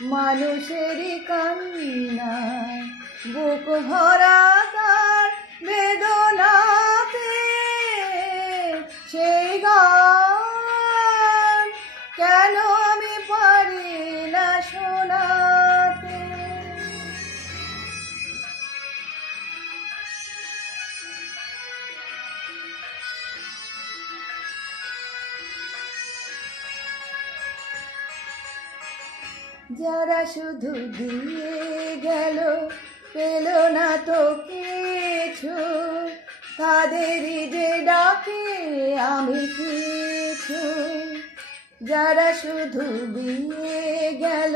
মানুষেরই কান্নায় বুক ভরা তার বেদনাতে, সেই গান কেন আমি পারি না শোনাতে। যারা শুধু দিয়ে গেল, পেল না তো কিছু, তাদেরই যে ডাকে আমি কিছু। যারা শুধু দিয়ে গেল,